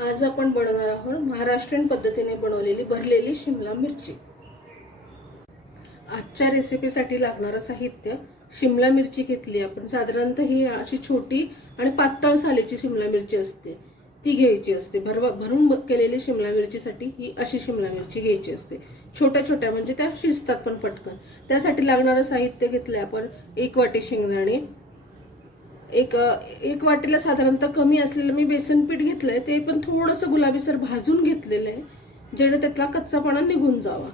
आज आपण बनवणार आहोत महाराष्ट्रीयन पद्धतीने बनवलेली भरलेली शिमला मिरची। आजच्या रेसिपीसाठी लागणारं साहित्य शिमला मिरची घेतली आपण। साधारणतः ही अशी छोटी आणि पातळ सालीची शिमला मिरची असते, ती घ्यायची असते। भरून केलेली शिमला मिरचीसाठी ही अशी शिमला मिरची घ्यायची असते। छोट्या छोट्या म्हणजे त्या शिजतात पण पटकन। त्यासाठी लागणारं साहित्य घेतले आपण 1 वाटी शेंगदाणे, एक वाटीला साधारणतः कमी असलेलं मी बेसन पीठ घेतलंय, ते पण थोडंसं गुलाबीसर भाजून घेतलेलं आहे, जेणे त्यातला कच्चापणा निघून जावा।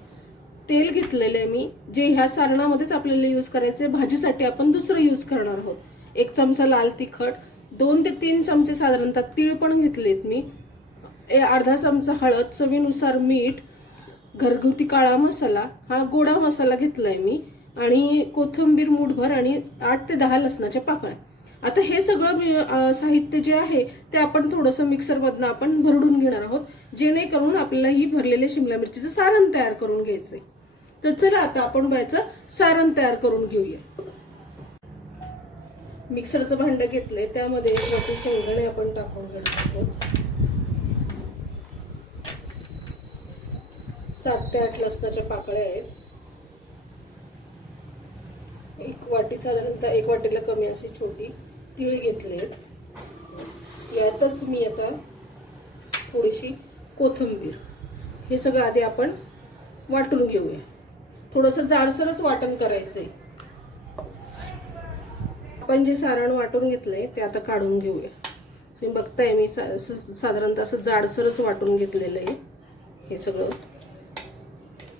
तेल घेतलेलं आहे मी, जे ह्या सारणामध्येच आपल्याला यूज करायचे। भाजीसाठी आपण दुसरं यूज करणार आहोत। 1 चमचा लाल तिखट, 2 ते 3 चमचे साधारणतः तीळ पण घेतलेत मी, अर्धा चमचा हळद, चवीनुसार मीठ, घरगुती काळा मसाला, हा गोडा मसाला घेतलाय मी, आणि कोथिंबीर मूठभर आणि 8 ते 10 लसणाच्या पाकळ्या। आता हे सगळं साहित्य जे आहे ते आपण थोडंसं मिक्सरमधनं आपण भरडून घेणार आहोत, जेणेकरून आपल्याला ही भरलेल्या शिमला मिरचीचं सारण तयार करून घ्यायचंय। तर चला आता आपण याचं सारण तयार करून घेऊया। मिक्सरचं भांड घेतलंय, त्यामध्ये 1 वाटी शेंगदाणे आपण टाकून घेणार आहोत, 7 ते 8 लसणाच्या पाकळ्या आहेत, 1 वाटी साधारणतः 1 वाटीला कमी अशी छोटी तीळ घेतलेत। यातच मी आता थोडीशी कोथिंबीर, हे सगळं आधी आपण वाटून घेऊया। थोडंसं जाडसरच वाटण करायचंय। आपण जे सारण वाटून घेतलंय ते आता काढून घेऊया। तुम्ही बघताय मी साधारणतः असं जाडसरच वाटून घेतलेलं आहे हे सगळं।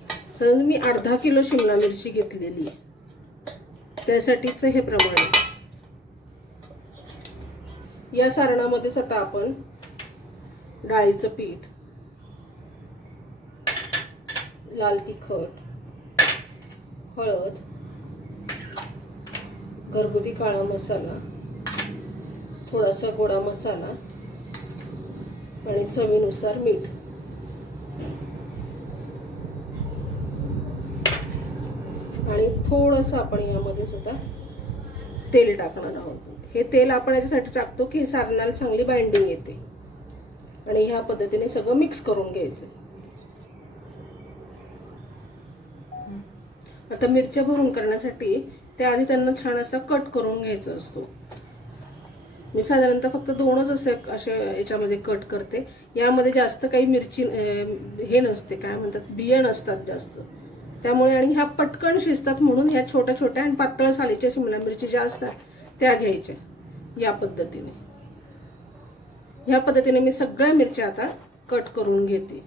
साधारण मी अर्धा किलो शिमला मिरची घेतलेली आहे, त्यासाठीच हे प्रमाण आहे। या सारणामध्येच आता आपण डाळीचं पीठ, लाल तिखट, हळद, घरगुती काळा मसाला, थोडासा गोडा मसाला आणि चवीनुसार मीठ, आणि थोडंसं आपण यामध्ये सुद्धा तेल टाकणार आहोत। हे तेल आपण याच्यासाठी टाकतो की सारणाला चांगली बाइंडिंग येते, आणि ह्या पद्धतीने सगळं मिक्स करून घ्यायचं। आता मिरच्या भरून करण्यासाठी त्याआधी त्यांना छान असा कट करून घ्यायचा असतो। मी साधारणतः फक्त 2च असे याच्यामध्ये कट करते। यामध्ये जास्त काही मिरची हे नसते, काय म्हणतात, बिया नसतात जास्त, त्यामुळे, आणि ह्या पटकन शिजतात म्हणून ह्या छोट्या छोट्या आणि पातळ सालीच्या शिमला मिरची ज्या असतात त्या घ्यायच्या। या पद्धतीने मी सगळ्या मिरच्या आता कट करून घेते।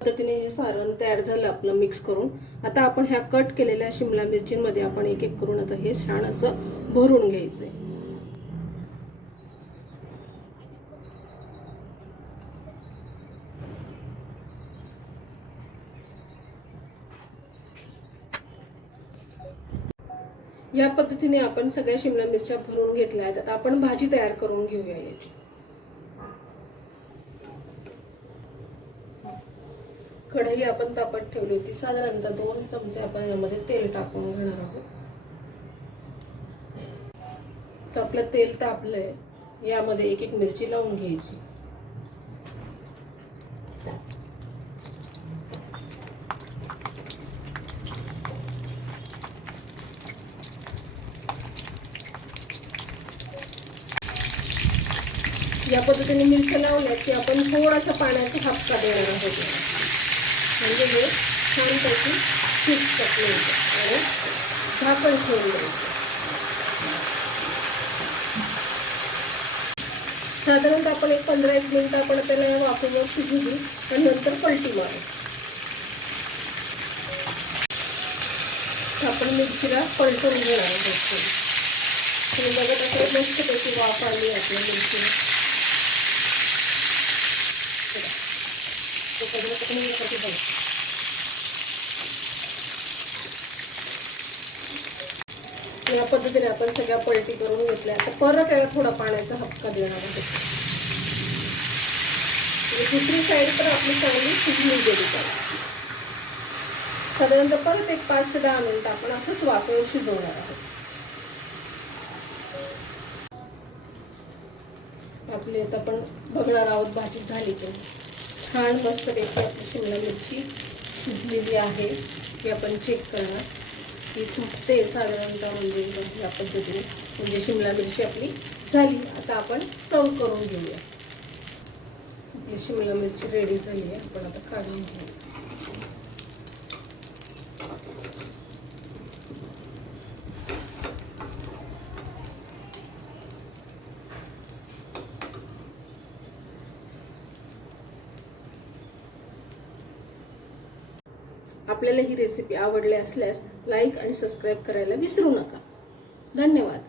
पद्धतीने हे सारण तयार झालं आपलं मिक्स करून। आता आपण ह्या कट केलेल्या शिमला मिरचींमध्ये आपण एक एक करून आता हे छान असं भरून घ्यायचंय। या पद्धतीने आपण सगळ्या शिमला मिरच्या भरून घेतल्या आहेत। आता आपण भाजी तयार करून घेऊया याची। कढई आपण तापत ठेवली होती, साधारणतः 2 चमचे आपण यामध्ये तेल टाकून घेणार आहोत। तर आपलं तेल तापलंय, यामध्ये एक एक मिरची लावून घ्यायची। या पद्धतीने मिरच्या लावल्या की आपण थोडासा पाण्याचा हापका देणार आहोत, म्हणजे हे छानपैकी शिजतात आणि झाकण ठेवून द्यायचं। साधारणतः आपण 15-1 मिनिट आपण त्याला वाफेवर शिजू देऊ आणि नंतर पलटी मारू। आपण मिरचीला पलटून घेणार आहोत। तुम्ही बघत असाल मस्तपैकी वाफ आली आपल्या मिरचीला। या पद्धतीने आपण सगळ्या पलटी करून घेतल्या। आता परत याला थोडा पाण्याचा हापका देणार आहोत, दुसरी साईड पण आपली चांगली शिजली गेली पाहिजे। साधारणतः परत एक 5 ते 10 मिनिट आपण असंच वाफेवर शिजवणार आहोत। आपली आता आपण बघणार आहोत भाजी झाली तर छान मस्तपैकी आपली शिमला मिरची शिजलेली आहे ती आपण चेक करणार. ती फुटते साधारणतः म्हणजे या पद्धतीने, म्हणजे शिमला मिरची आपली झाली. आता आपण सर्व करून घेऊया. आपली शिमला मिरची रेडी झाली आहे, आपण आता काढून घेऊया. आपल्याला ही रेसिपी आवडली असल्यास लाईक आणि सबस्क्राईब करायला विसरू नका. धन्यवाद.